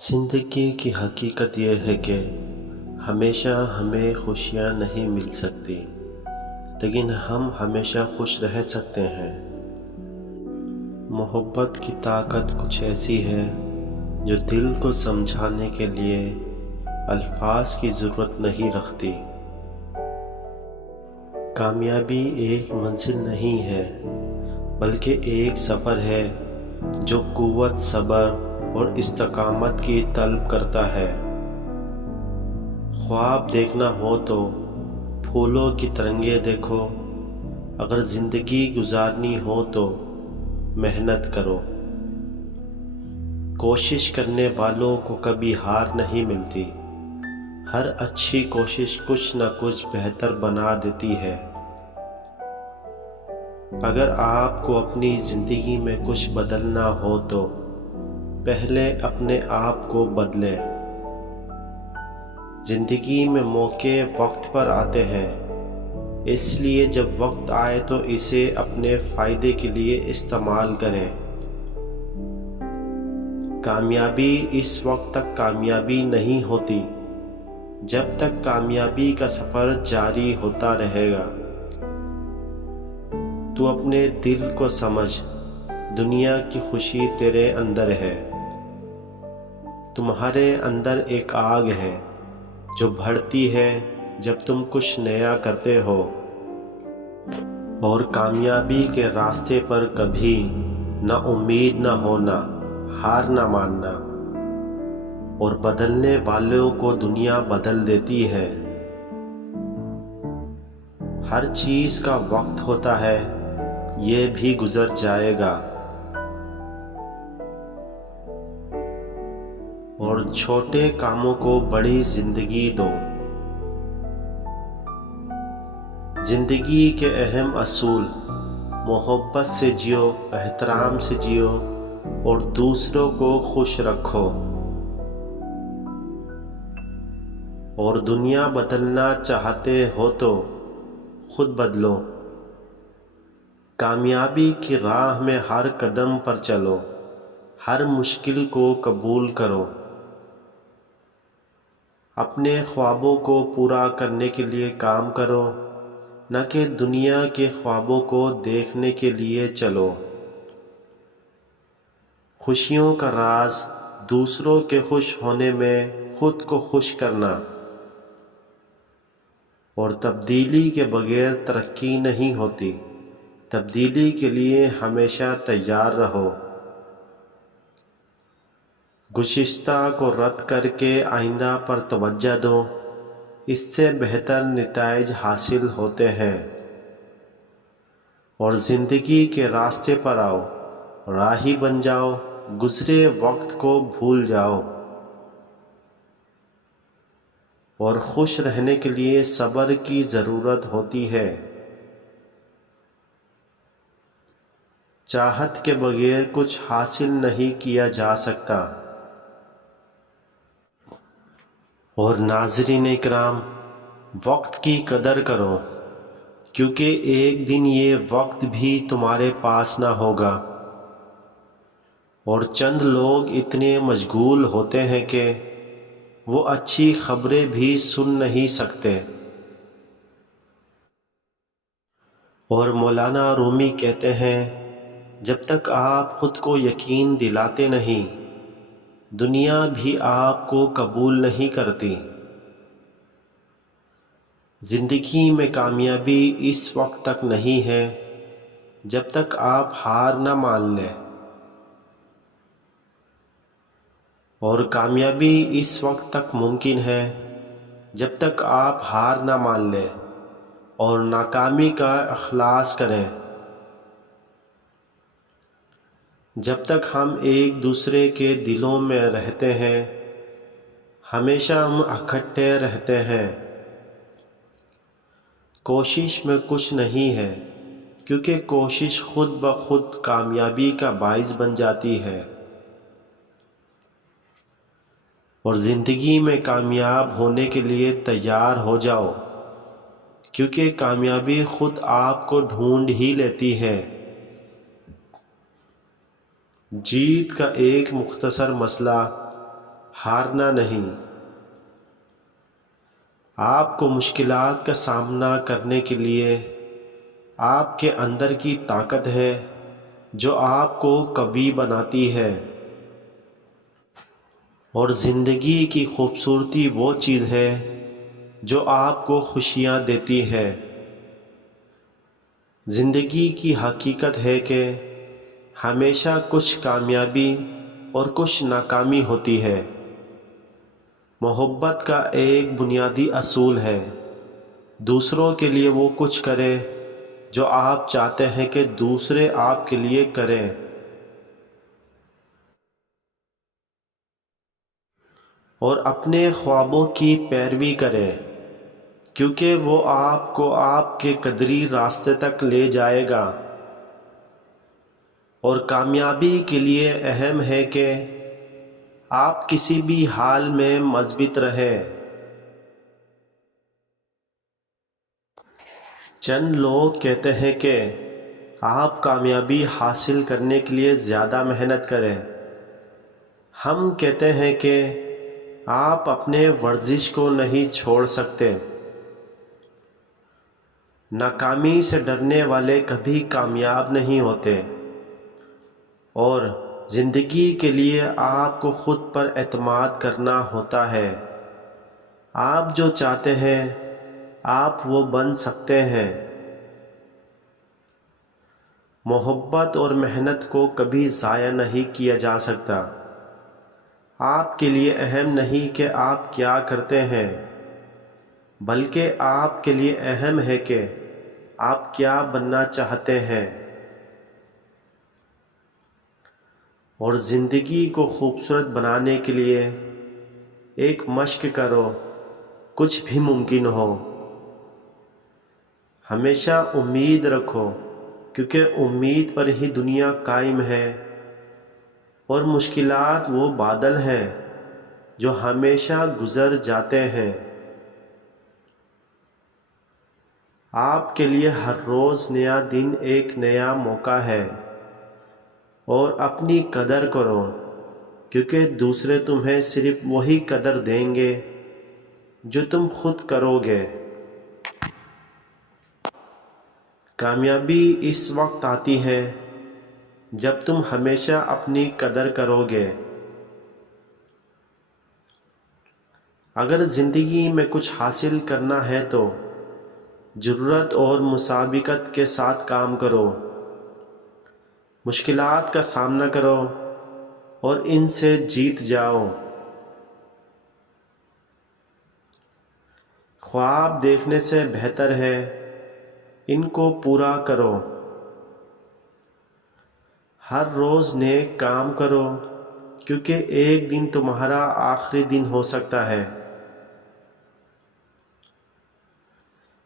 زندگی کی حقیقت یہ ہے کہ ہمیشہ ہمیں خوشیاں نہیں مل سکتی، لیکن ہم ہمیشہ خوش رہ سکتے ہیں۔ محبت کی طاقت کچھ ایسی ہے جو دل کو سمجھانے کے لیے الفاظ کی ضرورت نہیں رکھتی۔ کامیابی ایک منزل نہیں ہے، بلکہ ایک سفر ہے جو قوت، صبر اور استقامت کی طلب کرتا ہے۔ خواب دیکھنا ہو تو پھولوں کی ترنگیں دیکھو، اگر زندگی گزارنی ہو تو محنت کرو۔ کوشش کرنے والوں کو کبھی ہار نہیں ملتی، ہر اچھی کوشش کچھ نہ کچھ بہتر بنا دیتی ہے۔ اگر آپ کو اپنی زندگی میں کچھ بدلنا ہو تو پہلے اپنے آپ کو بدلیں۔ زندگی میں موقع وقت پر آتے ہیں، اس لیے جب وقت آئے تو اسے اپنے فائدے کے لیے استعمال کریں۔ کامیابی اس وقت تک کامیابی نہیں ہوتی جب تک کامیابی کا سفر جاری ہوتا رہے گا۔ تو اپنے دل کو سمجھ، دنیا کی خوشی تیرے اندر ہے۔ تمہارے اندر ایک آگ ہے جو بڑھتی ہے جب تم کچھ نیا کرتے ہو، اور کامیابی کے راستے پر کبھی نا امید نہ ہونا، ہار نہ ماننا، اور بدلنے والوں کو دنیا بدل دیتی ہے۔ ہر چیز کا وقت ہوتا ہے، یہ بھی گزر جائے گا، اور چھوٹے کاموں کو بڑی زندگی دو۔ زندگی کے اہم اصول: محبت سے جیو، احترام سے جیو، اور دوسروں کو خوش رکھو۔ اور دنیا بدلنا چاہتے ہو تو خود بدلو۔ کامیابی کی راہ میں ہر قدم پر چلو، ہر مشکل کو قبول کرو۔ اپنے خوابوں کو پورا کرنے کے لیے کام کرو، نہ کہ دنیا کے خوابوں کو دیکھنے کے لیے چلو۔ خوشیوں کا راز دوسروں کے خوش ہونے میں خود کو خوش کرنا، اور تبدیلی کے بغیر ترقی نہیں ہوتی۔ تبدیلی کے لیے ہمیشہ تیار رہو۔ گزشتہ کو رد کر کے آئندہ پر توجہ دو، اس سے بہتر نتائج حاصل ہوتے ہیں۔ اور زندگی کے راستے پر آؤ، راہی بن جاؤ، گزرے وقت کو بھول جاؤ۔ اور خوش رہنے کے لیے صبر کی ضرورت ہوتی ہے۔ چاہت کے بغیر کچھ حاصل نہیں کیا جا سکتا۔ اور ناظرین اکرام، وقت کی قدر کرو، کیونکہ ایک دن یہ وقت بھی تمہارے پاس نہ ہوگا، اور چند لوگ اتنے مشغول ہوتے ہیں کہ وہ اچھی خبریں بھی سن نہیں سکتے۔ اور مولانا رومی کہتے ہیں، جب تک آپ خود کو یقین دلاتے نہیں، دنیا بھی آپ کو قبول نہیں کرتی۔ زندگی میں کامیابی اس وقت تک نہیں ہے جب تک آپ ہار نہ مان لیں، اور کامیابی اس وقت تک ممکن ہے جب تک آپ ہار نہ مان لیں اور ناکامی کا اخلاص کریں۔ جب تک ہم ایک دوسرے کے دلوں میں رہتے ہیں، ہمیشہ ہم اکٹھے رہتے ہیں۔ کوشش میں کچھ نہیں ہے، کیونکہ کوشش خود بخود کامیابی کا باعث بن جاتی ہے۔ اور زندگی میں کامیاب ہونے کے لیے تیار ہو جاؤ، کیونکہ کامیابی خود آپ کو ڈھونڈ ہی لیتی ہے۔ جیت کا ایک مختصر مسئلہ: ہارنا نہیں۔ آپ کو مشکلات کا سامنا کرنے کے لیے آپ کے اندر کی طاقت ہے جو آپ کو قوی بناتی ہے، اور زندگی کی خوبصورتی وہ چیز ہے جو آپ کو خوشیاں دیتی ہے۔ زندگی کی حقیقت ہے کہ ہمیشہ کچھ کامیابی اور کچھ ناکامی ہوتی ہے۔ محبت کا ایک بنیادی اصول ہے، دوسروں کے لیے وہ کچھ کریں جو آپ چاہتے ہیں کہ دوسرے آپ کے لیے کریں۔ اور اپنے خوابوں کی پیروی کریں، کیونکہ وہ آپ کو آپ کے قدری راستے تک لے جائے گا۔ اور کامیابی کے لیے اہم ہے کہ آپ کسی بھی حال میں مثبت رہیں۔ چند لوگ کہتے ہیں کہ آپ کامیابی حاصل کرنے کے لیے زیادہ محنت کریں۔ ہم کہتے ہیں کہ آپ اپنے ورزش کو نہیں چھوڑ سکتے۔ ناکامی سے ڈرنے والے کبھی کامیاب نہیں ہوتے، اور زندگی کے لیے آپ کو خود پر اعتماد کرنا ہوتا ہے۔ آپ جو چاہتے ہیں آپ وہ بن سکتے ہیں۔ محبت اور محنت کو کبھی ضائع نہیں کیا جا سکتا۔ آپ کے لیے اہم نہیں کہ آپ کیا کرتے ہیں، بلکہ آپ کے لیے اہم ہے کہ آپ کیا بننا چاہتے ہیں۔ اور زندگی کو خوبصورت بنانے کے لیے ایک مشق کرو، کچھ بھی ممکن ہو۔ ہمیشہ امید رکھو، کیونکہ امید پر ہی دنیا قائم ہے، اور مشکلات وہ بادل ہیں جو ہمیشہ گزر جاتے ہیں۔ آپ کے لیے ہر روز نیا دن ایک نیا موقع ہے، اور اپنی قدر کرو، کیونکہ دوسرے تمہیں صرف وہی قدر دیں گے جو تم خود کرو گے۔ کامیابی اس وقت آتی ہے جب تم ہمیشہ اپنی قدر کرو گے۔ اگر زندگی میں کچھ حاصل کرنا ہے تو جرات اور مسابقت کے ساتھ کام کرو، مشکلات کا سامنا کرو اور ان سے جیت جاؤ۔ خواب دیکھنے سے بہتر ہے ان کو پورا کرو۔ ہر روز نیک کام کرو، کیونکہ ایک دن تمہارا آخری دن ہو سکتا ہے۔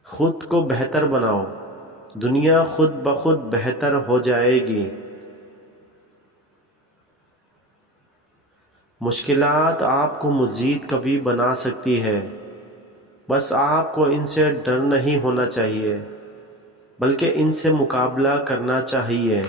خود کو بہتر بناؤ، دنیا خود بخود بہتر ہو جائے گی۔ مشکلات آپ کو مزید قوی بنا سکتی ہے، بس آپ کو ان سے ڈر نہیں ہونا چاہیے، بلکہ ان سے مقابلہ کرنا چاہیے۔